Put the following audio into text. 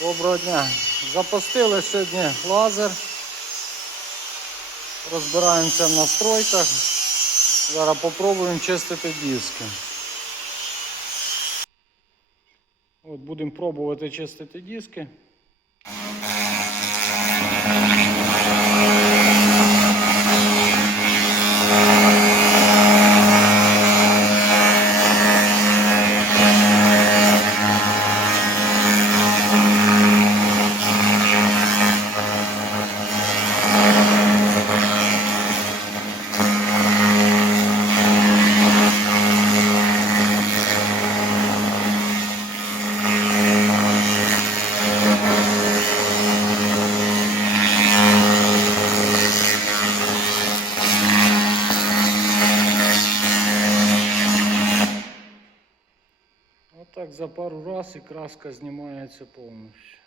Доброго дня. Запустили сьогодні лазер. Розбираємося в настройках. Зараз попробуємо чистити диски. От будемо пробувати чистити диски. Отак за пару раз і краска знімається повністю.